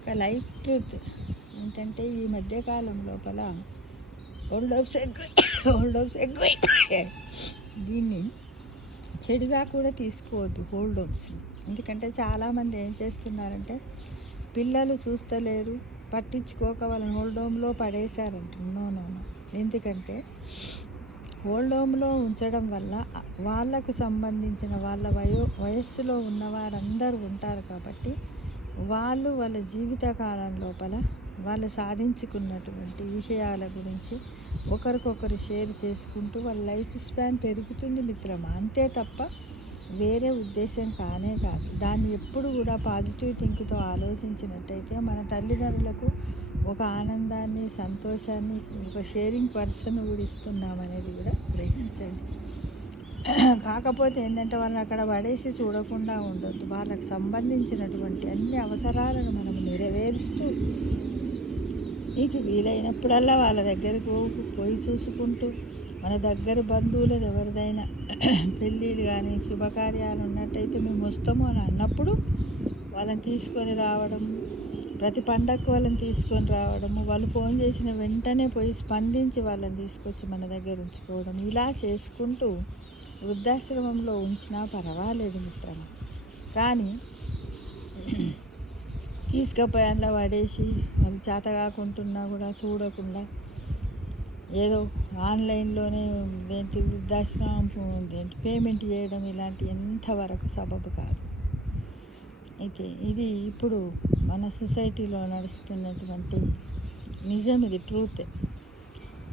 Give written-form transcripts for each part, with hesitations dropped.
ఒక life truth ఏంటంటే ఈ మధ్యకాలం లోపల ఓల్డ్ హౌస్ ఎక్కువ దీన్ని చెడుగా కూడా తీసుకోవద్దు ఓల్డ్ హౌస్ని. ఎందుకంటే చాలామంది ఏం చేస్తున్నారంటే పిల్లలు చూస్తలేరు, పట్టించుకోక వాళ్ళని ఓల్డ్ హోమ్లో పడేశారంట. No no no. ఎందుకంటే ఓల్డ్ హోమ్లో ఉంచడం వల్ల వాళ్ళకు సంబంధించిన వాళ్ళ వయస్సులో ఉన్నవారందరూ ఉంటారు కాబట్టి వాళ్ళ జీవితకాలం లోపల వాళ్ళు సాధించుకున్నటువంటి విషయాల గురించి ఒకరికొకరు షేర్ చేసుకుంటూ వాళ్ళ లైఫ్ స్పాన్ పెరుగుతుంది మిత్రమా. అంతే తప్ప వేరే ఉద్దేశం కానే కాదు. దాన్ని ఎప్పుడు కూడా పాజిటివ్ థింక్తో ఆలోచించినట్టయితే మన తల్లిదండ్రులకు ఒక ఆనందాన్ని, సంతోషాన్ని, ఒక షేరింగ్ పర్సన్ కూడా ఇస్తున్నామనేది కూడా గ్రహించండి. కాకపోతే ఏంటంటే వాళ్ళని అక్కడ పడేసి చూడకుండా ఉండొద్దు. వాళ్ళకి సంబంధించినటువంటి అన్ని అవసరాలను మనం నెరవేరుస్తూ మీకు వీలైనప్పుడల్లా వాళ్ళ దగ్గరకు పోయి చూసుకుంటూ, మన దగ్గర బంధువులది ఎవరిదైనా పెళ్ళిళ్ళు కానీ శుభకార్యాలు ఉన్నట్టయితే మేము వస్తాము అని అన్నప్పుడు వాళ్ళని తీసుకొని రావడం, ప్రతి పండగకు వాళ్ళని తీసుకొని రావడము, వాళ్ళు ఫోన్ చేసిన వెంటనే పోయి స్పందించి వాళ్ళని తీసుకొచ్చి మన దగ్గర ఉంచుకోవడం, ఇలా చేసుకుంటూ వృద్ధాశ్రమంలో ఉంచినా పర్వాలేదు మిత్రమా. కానీ తీసుకుపోయి అందులో పడేసి వాళ్ళు చేత కాకుంటున్నా కూడా చూడకుండా ఏదో ఆన్లైన్లోనే వృద్ధాశ్రమం పేమెంట్ చేయడం ఇలాంటి ఎంతవరకు సబబు కాదు. అయితే ఇది ఇప్పుడు మన సొసైటీలో నడుస్తున్నటువంటి నిజం, ఇది ట్రూత్.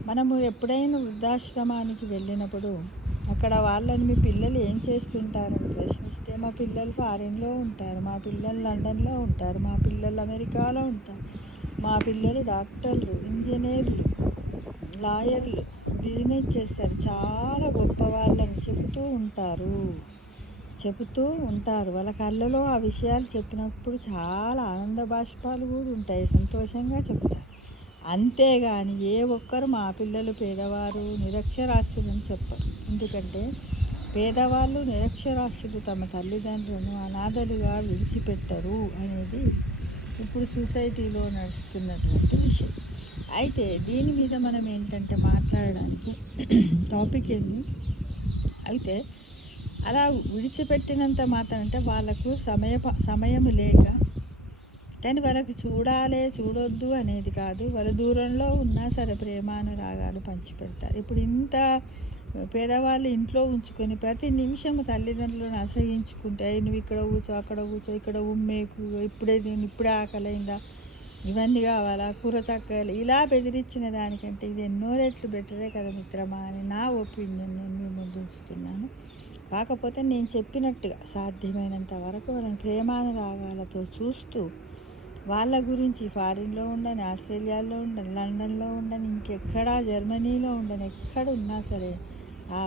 మనము ఎప్పుడైనా వృద్ధాశ్రమానికి వెళ్ళినప్పుడు అక్కడ వాళ్ళని మీ పిల్లలు ఏం చేస్తుంటారని ప్రశ్నిస్తే మా పిల్లలు ఫారిన్లో ఉంటారు, మా పిల్లలు లండన్లో ఉంటారు, మా పిల్లలు అమెరికాలో ఉంటారు, మా పిల్లలు డాక్టర్లు, ఇంజనీర్లు, లాయర్లు, బిజినెస్ చేస్తారు, చాలా గొప్ప వాళ్ళని చెబుతూ ఉంటారు. వాళ్ళ కళ్ళలో ఆ విషయాలు చెప్పినప్పుడు చాలా ఆనంద బాష్పాలు కూడా ఉంటాయి, సంతోషంగా చెప్తారు. అంతేగాని ఏ ఒక్కరు మా పిల్లలు పేదవారు, నిరక్షరాస్యులని చెప్పరు. ఎందుకంటే పేదవాళ్ళు, నిరక్షరాస్యులు తమ తల్లిదండ్రులను అనాథలుగా విడిచిపెట్టరు అనేది ఇప్పుడు సొసైటీలో నడుస్తున్నటువంటి విషయం. అయితే దీని మీద మనం ఏంటంటే మాట్లాడడానికి టాపిక్ ఏంది అయితే, అలా విడిచిపెట్టినంత మాత్రం అంటే వాళ్ళకు సమయం లేక, కానీ వాళ్ళకి చూడొద్దు అనేది కాదు. వాళ్ళు దూరంలో ఉన్నా సరే ప్రేమానురాగాలు పంచిపెడతారు. ఇప్పుడు ఇంత పేదవాళ్ళు ఇంట్లో ఉంచుకొని ప్రతి నిమిషము తల్లిదండ్రులను అసహించుకుంటే, నువ్వు ఇక్కడ కూర్చో, అక్కడ కూర్చో, ఇక్కడ ఉమ్మేకు, ఇప్పుడే ఆకలైందా, ఇవన్నీ కావాలా, కూర చక్కలు, ఇలా బెదిరించిన దానికంటే ఇది ఎన్నో రెట్లు బెటరే కదా మిత్రమా అని నా ఒపీనియన్ నేను మీ ముందు ఉంచుతున్నాను. కాకపోతే నేను చెప్పినట్టుగా సాధ్యమైనంత వరకు వాళ్ళని ప్రేమానురాగాలతో చూస్తూ వాళ్ళ గురించి ఫారిన్లో ఉండని, ఆస్ట్రేలియాలో ఉండని, లండన్లో ఉండని, ఇంకెక్కడా జర్మనీలో ఉండని, ఎక్కడ ఉన్నా సరే ఆ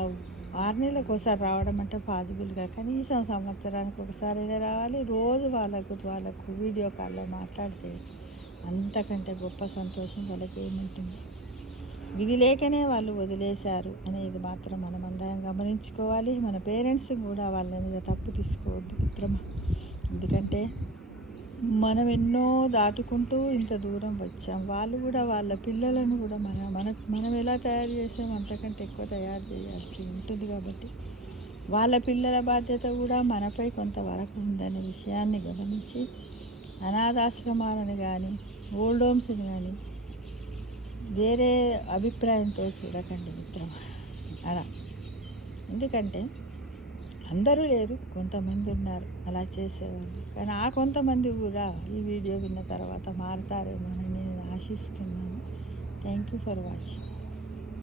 6 నెలలకు ఒకసారి రావడం అంటే పాసిబుల్గా కనీసం సంవత్సరానికి ఒకసారైనా రావాలి. రోజు వాళ్ళకు వీడియో కాల్లో మాట్లాడితే అంతకంటే గొప్ప సంతోషం వాళ్ళకి ఏముంటుంది. విధి లేకనే వాళ్ళు వదిలేశారు అనేది మాత్రం మనమందరం గమనించుకోవాలి. మన పేరెంట్స్ కూడా వాళ్ళ మీద తప్పు తీసుకోవద్దు మిత్రమా. ఎందుకంటే మనం ఎన్నో దాటుకుంటూ ఇంత దూరం వచ్చాం. వాళ్ళు కూడా వాళ్ళ పిల్లలను కూడా మనం ఎలా తయారు చేసాం అంతకంటే ఎక్కువ తయారు చేయాల్సి ఉంటుంది. కాబట్టి వాళ్ళ పిల్లల బాధ్యత కూడా మనపై కొంతవరకు ఉందనే విషయాన్ని గమనించి అనాథాశ్రమాలను కానీ ఓల్డ్ హోమ్స్ని కానీ వేరే అభిప్రాయంతో చూడకండి మిత్రమా. అలా ఎందుకంటే అందరూ లేరు, కొంతమంది ఉన్నారు అలా చేసేవాళ్ళు. కానీ ఆ కొంతమంది కూడా ఈ వీడియో విన్న తర్వాత మారుతారేమో అని నేను ఆశిస్తున్నాను. Thank you for watching.